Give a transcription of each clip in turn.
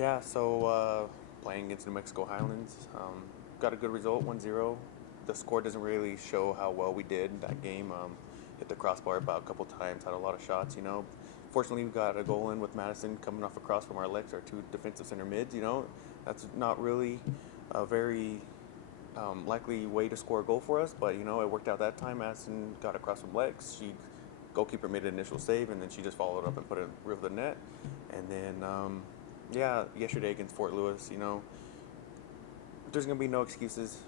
Yeah, playing against New Mexico Highlands, got a good result, 1-0. The score doesn't really show how well we did that game. Hit the crossbar about a couple times, had a lot of shots. Fortunately, we got a goal in with Madison coming off across from our legs, our two defensive center mids. That's not really a very likely way to score a goal for us, but it worked out that time. Madison got across from legs. Goalkeeper made an initial save, and then she just followed up and put it real the net. And then, yeah, yesterday against Fort Lewis, there's gonna be no excuses.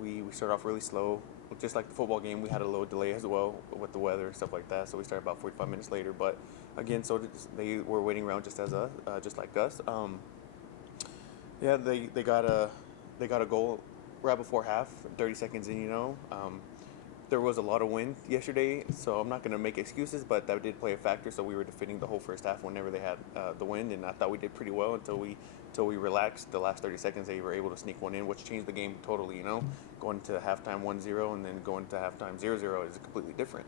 We started off really slow, just like the football game. We had a little delay as well with the weather and stuff like that, so we started about 45 minutes later. But again, they were waiting around just as us, just like us. Yeah, they got a goal right before half, 30 seconds in. There was a lot of wind yesterday, so I'm not going to make excuses, but that did play a factor. So we were defending the whole first half whenever they had the wind, and I thought we did pretty well until we relaxed. The last 30 seconds, they were able to sneak one in, which changed the game totally. Going to halftime 1-0 and then going to halftime 0-0 is completely different.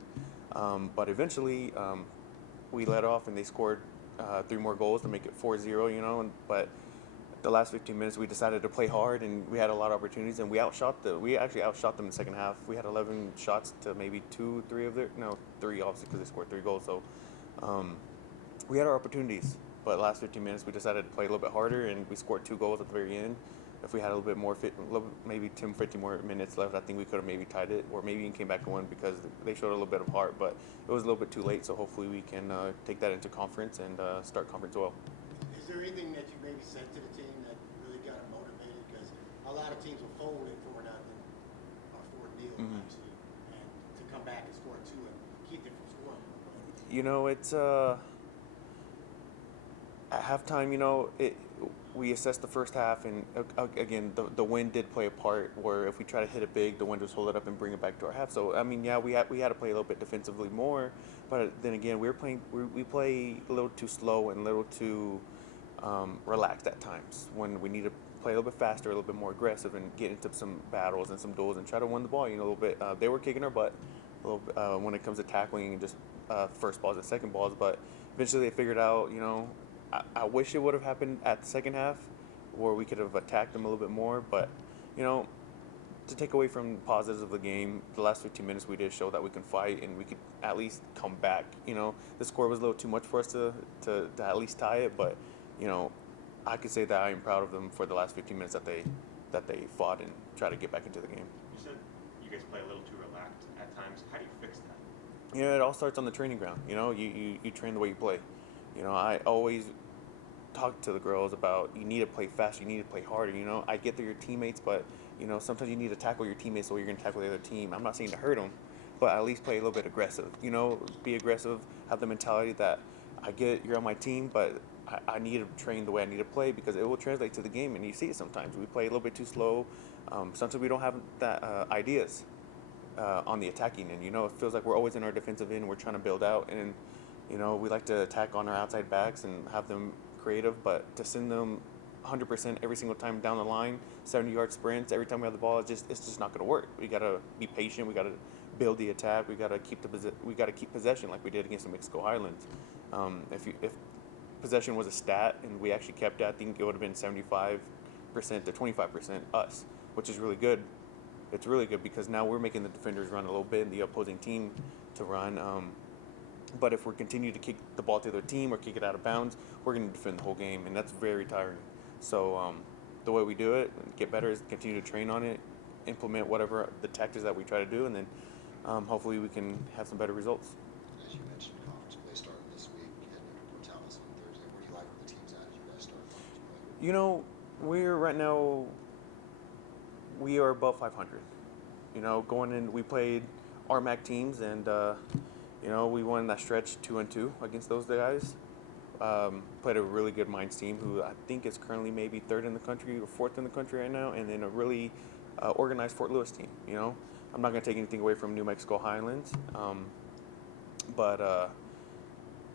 But eventually, we let off, and they scored three more goals to make it 4-0. But the last 15 minutes we decided to play hard, and we had a lot of opportunities, and we actually outshot them in the second half. We had 11 shots to maybe three of their, no, three, obviously, because they scored three goals. So we had our opportunities, but last 15 minutes we decided to play a little bit harder, and we scored two goals at the very end. If we had a little bit more maybe 10 15 more minutes left, I think we could have maybe tied it, or maybe even came back and won, because they showed a little bit of heart. But it was a little bit too late, so hopefully we can take that into conference and start conference well. Is there anything that you maybe said to the team that really got them motivated? Because a lot of teams will fold at 4-0 or 4-0 actually, and to come back and score two and keep them from scoring. It's at halftime. We assessed the first half, and again, the wind did play a part. Where if we try to hit it big, the wind was hold it up and bring it back to our half. So I mean, yeah, we had to play a little bit defensively more, but then again, we play a little too slow and a little too relaxed at times when we need to play a little bit faster, a little bit more aggressive, and get into some battles and some duels and try to win the ball. A little bit. They were kicking our butt a little bit, when it comes to tackling and just first balls and second balls, but eventually they figured out. I wish it would have happened at the second half, where we could have attacked them a little bit more. But to take away from positives of the game, the last 15 minutes we did show that we can fight and we could at least come back. The score was a little too much for us to at least tie it, but I could say that I am proud of them for the last 15 minutes that they fought and tried to get back into the game. You said you guys play a little too relaxed at times. How do you fix that? It all starts on the training ground. You train the way you play. I always talk to the girls about, you need to play fast, you need to play harder. I get they're your teammates, but sometimes you need to tackle your teammates or you're going to tackle the other team. I'm not saying to hurt them, but at least play a little bit aggressive. Be aggressive, have the mentality that I get you're on my team, but I need to train the way I need to play, because it will translate to the game. And you see it sometimes. We play a little bit too slow. Sometimes we don't have that ideas on the attacking end. It feels like we're always in our defensive end. We're trying to build out, and we like to attack on our outside backs and have them creative, but to send them 100% every single time down the line, 70-yard sprints every time we have the ball, it's just not going to work. We got to be patient. We got to build the attack. We got to keep possession like we did against the Mexico Highlands. If possession was a stat and we actually kept it, I think it would have been 75% to 25% us, which is really good. It's really good because now we're making the defenders run a little bit and the opposing team to run. But if we continue to kick the ball to their team or kick it out of bounds, we're going to defend the whole game, and that's very tiring. So the way we do it, get better, is continue to train on it, implement whatever the tactics that we try to do, and then hopefully we can have some better results. As you mentioned, conference play starting this week, heading into Portales on Thursday. Where do you like where the team's at as you guys start conference play? We're right now, we are above 500. Going in, we played RMAC teams, and we won that stretch 2-2 against those guys. Played a really good Mines team, who I think is currently maybe third in the country or fourth in the country right now, and then a really organized Fort Lewis team. I'm not going to take anything away from New Mexico Highlands, but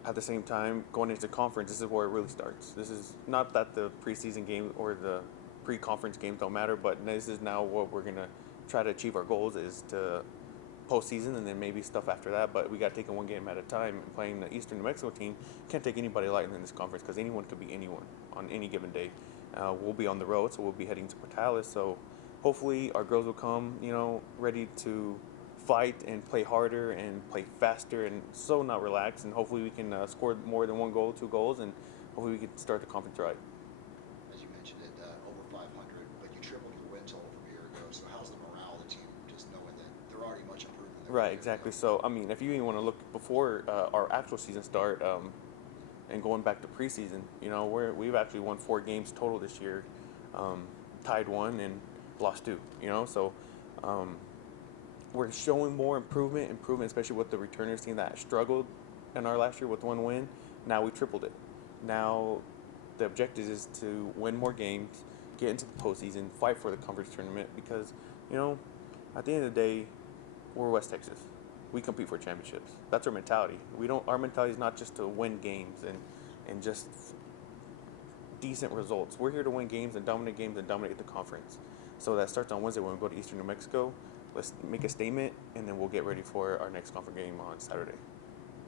at the same time, going into conference, this is where it really starts. This is not that the preseason game or the pre-conference games don't matter, but this is now what we're going to try to achieve. Our goals is to postseason and then maybe stuff after that. But we got to take it one game at a time. And playing the Eastern New Mexico team, can't take anybody lightly in this conference because anyone could be anyone on any given day. We'll be on the road, so we'll be heading to Portales. So hopefully our girls will come, ready to fight and play harder and play faster and so not relax. And hopefully we can score more than 1 goal, 2 goals, and hopefully we can start the conference right. As you mentioned it, over 500, but you tripled your win total from a year ago. So how's the morale of the team, just knowing that they're already much improved than they were a Right, year exactly. ago? So, I mean, if you even want to look before our actual season start and going back to preseason, we've actually won 4 games total this year, tied 1 and lost 2. So we're showing more improvement, especially with the returners team that struggled in our last year with 1 win. Now we tripled it. Now the objective is to win more games, get into the postseason, fight for the conference tournament because, at the end of the day, we're West Texas. We compete for championships. That's our mentality. Our mentality is not just to win games and just decent results. We're here to win games and dominate the conference. So that starts on Wednesday when we go to Eastern New Mexico. Let's make a statement, and then we'll get ready for our next conference game on Saturday.